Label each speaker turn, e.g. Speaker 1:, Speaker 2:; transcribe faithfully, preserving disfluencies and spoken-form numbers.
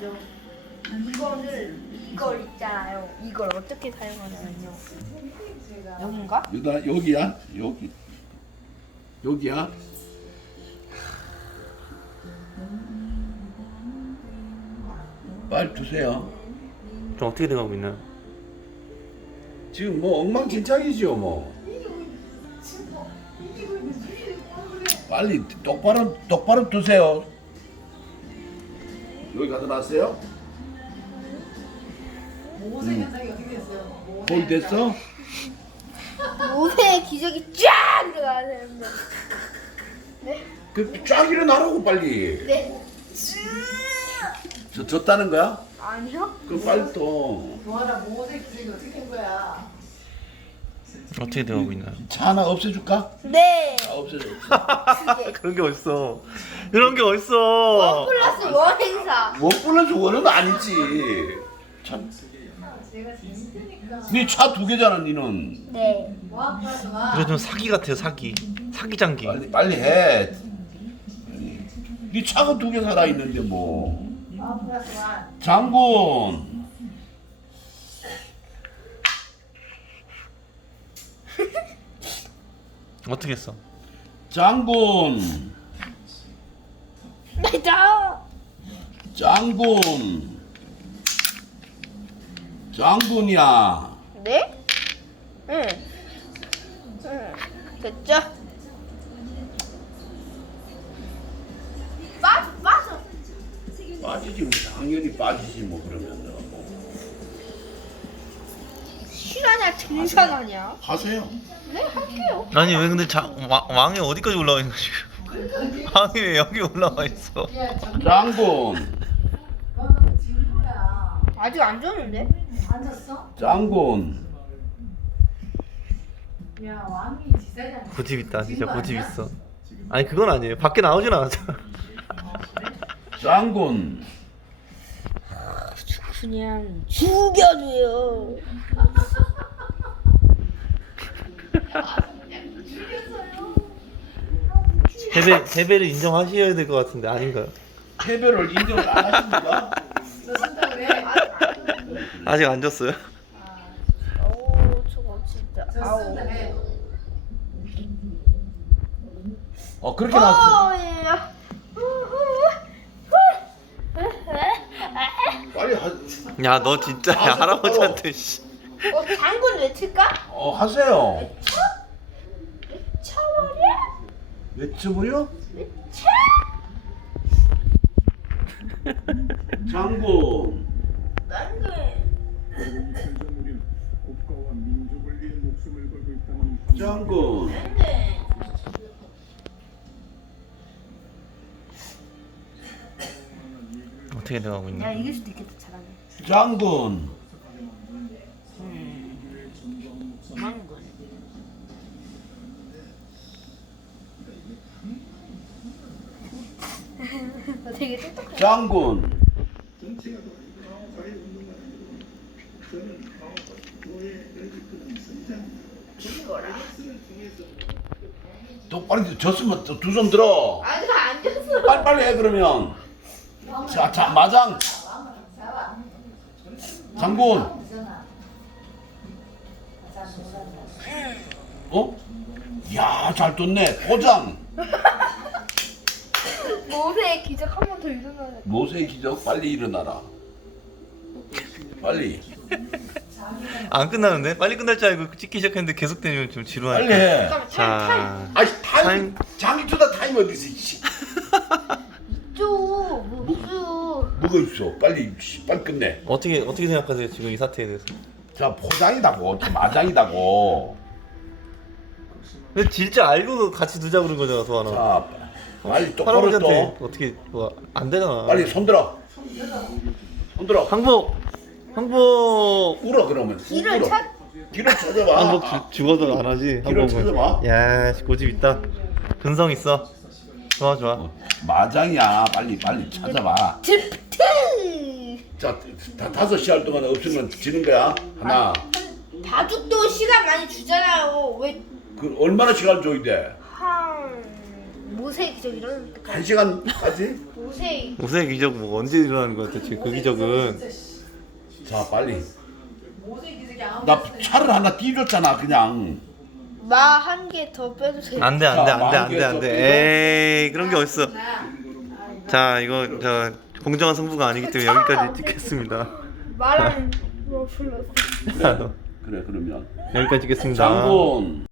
Speaker 1: 알죠. 이거를 이걸 있잖아요. 이걸 어떻게 사용하냐면요. 여긴가?
Speaker 2: 여기다 여기야 여기 여기야. 빨리 주세요.
Speaker 3: 좀 어떻게 돼가고 있나요?
Speaker 2: 지금 뭐 엉망진창이죠 뭐. 빨리 똑바로 똑바로 두세요. 여기 갖다 놨어요?
Speaker 4: 모세 현상이 어떻게 됐어요?
Speaker 2: 거의 됐어?
Speaker 1: 모세의 기적이 쫙 들어가야 되는데. 네.
Speaker 2: 그 쫙 일어나라고 빨리.
Speaker 1: 네.
Speaker 2: 저 졌다는 거야?
Speaker 1: 아니요?
Speaker 2: 그 빨리 또.
Speaker 4: 뭐하나 모세 기적이 어떻게 된 거야?
Speaker 3: 어떻게 돼가고 있나요?
Speaker 2: 차 하나 없애줄까?
Speaker 1: 네.
Speaker 2: 아, 없애줘. 없애줘.
Speaker 1: 그게
Speaker 3: 그런 게 어딨어? 그런 게 어딨어?
Speaker 1: 플러스 원 행사.
Speaker 2: 원 플러스 원은 아니지. 참.
Speaker 4: 제가 재밌으니까.
Speaker 2: 네차 두 개잖아 니는.
Speaker 1: 네.
Speaker 4: 뭐한 플러스 와.
Speaker 3: 이거 좀 사기 같아요, 사기. 사기 장기.
Speaker 2: 빨리 빨리 해. 네 차가 두 개 살아 있는데 뭐.
Speaker 4: 뭐한 플러스 와.
Speaker 2: 장군.
Speaker 3: 어떻게 했어?
Speaker 2: 장군.
Speaker 1: 나이다.
Speaker 2: 장군. 장군이야.
Speaker 1: 네? 응. 응. 됐죠? 빠져, 빠져.
Speaker 2: 빠지지 뭐 당연히 빠지지 뭐 그러면 뭐.
Speaker 1: 시간이야, 등산하냐?
Speaker 2: 하세요.
Speaker 1: 네, 할게요.
Speaker 3: 아니 왜 근데 자, 왕, 왕이 어디까지 올라와 있는 거지? 왕이 왜 여기 올라와 있어?
Speaker 4: 야, 정
Speaker 2: 장군.
Speaker 4: 너는 진 거야.
Speaker 1: 아직 안 줬는데?
Speaker 4: 앉았어?
Speaker 2: 장군.
Speaker 4: 야, 왕이 지사장.
Speaker 3: 고집 있다, 진짜 고집 있어. 아니 그건 아니에요. 밖에 나오진 않았잖아.
Speaker 2: 장군.
Speaker 1: 그냥 죽여줘요.
Speaker 3: 패배 패배를 인정하셔야 될 것 같은데 아닌가요?
Speaker 2: 패배를 인정을 안 하십니까?
Speaker 4: 너 쓴다 그래?
Speaker 3: 아직 안 졌어요?
Speaker 1: 오, 저거 진짜.
Speaker 4: 저
Speaker 1: 아우.
Speaker 4: 쓴다 해.
Speaker 2: 어 그렇게 나왔어.
Speaker 1: 어, 예.
Speaker 2: 빨리 하.
Speaker 3: 야 너 진짜
Speaker 2: 아,
Speaker 3: 할아버지한테 씨.
Speaker 1: 어, 장군 외칠까?
Speaker 2: 어 하세요.
Speaker 1: 차버려?
Speaker 2: 외쳐버려?
Speaker 1: 차?
Speaker 2: 장군.
Speaker 1: 난그
Speaker 5: 우리는 국가와 민족을 위해 목숨을 걸고 있다는
Speaker 2: 장군.
Speaker 1: 네.
Speaker 3: 어떻게 돼가고 있나?
Speaker 1: 야, 이길 수도 있겠다. 잘하네.
Speaker 2: 장군.
Speaker 1: 장군. 너 되게 똑똑해.
Speaker 2: 장군.
Speaker 1: 이거라.
Speaker 2: 똑바로 졌으면 두 손 들어.
Speaker 1: 아직 안 졌어.
Speaker 2: 빨리빨리 해 그러면. 자, 자 마장. 장군. 어? 야, 잘 떴네. 포장.
Speaker 1: 모세의 기적 한 번 더 일어나야 돼.
Speaker 2: 모세의 기적 빨리 일어나라. 빨리.
Speaker 3: 안 끝나는데? 빨리 끝날 줄 알고 찍기 시작했는데 계속 되면 좀
Speaker 2: 빨리
Speaker 3: 지루하니까.
Speaker 2: 해.
Speaker 1: 잠깐만, 타임, 타임.
Speaker 3: 자,
Speaker 2: 아이 타임.
Speaker 3: 타임.
Speaker 2: 장기 투다 타임 어디 있어? 씨.
Speaker 1: 있죠. 무수.
Speaker 2: 뭐가 있어? 빨리 씨, 빨리 끝내.
Speaker 3: 어떻게 어떻게 생각하세요 지금 이 사태에 대해서?
Speaker 2: 자 포장이다고, 저 마장이다고.
Speaker 3: 근데 진짜 알고 같이 두자 그런 거잖아, 도하나.
Speaker 2: 자 빨리 똑바로
Speaker 3: 할아버지한테
Speaker 2: 또.
Speaker 3: 어떻게 뭐 안 되잖아.
Speaker 2: 빨리 손 들어. 손 들어.
Speaker 3: 항복, 항복,
Speaker 2: 울어 그러면.
Speaker 1: 길을
Speaker 2: 울어.
Speaker 1: 찾.
Speaker 2: 길을 찾아봐.
Speaker 3: 항복 주, 죽어도 안 하지.
Speaker 2: 길을
Speaker 3: 항복은.
Speaker 2: 찾아봐.
Speaker 3: 야, 고집 있다. 근성 있어. 좋아, 좋아.
Speaker 2: 어, 마장이야. 빨리 빨리 찾아봐.
Speaker 1: 드프트.
Speaker 2: 자 다, 다섯 시할 동안 없으면 지는 거야. 하나.
Speaker 1: 바둑도 시간 많이 주잖아요. 왜
Speaker 2: 그 얼마나 시간 줘야 돼?
Speaker 1: 한 모세의 기적 이런
Speaker 2: 한 시간까지?
Speaker 1: 모세의
Speaker 3: 모세의 기적 뭐 언제 일어나는 거야 대체 그 기적은.
Speaker 2: 자 빨리.
Speaker 4: 모세 기색이 아무
Speaker 2: 나 차를 하나 띄줬잖아 그냥.
Speaker 1: 마 한 개 더 빼주세요.
Speaker 3: 안돼 안돼
Speaker 2: 자,
Speaker 3: 안돼
Speaker 2: 마음
Speaker 3: 안돼
Speaker 2: 개조
Speaker 3: 안돼. 에이 그런 게 어딨어.
Speaker 4: 나.
Speaker 3: 자 이거 저 공정한 승부가 아니기 때문에 여기까지 찍겠습니다.
Speaker 1: 말하는 뭐 불렀어.
Speaker 3: 자,
Speaker 2: 그래 그러면.
Speaker 3: 여기까지 찍겠습니다.
Speaker 2: 장군.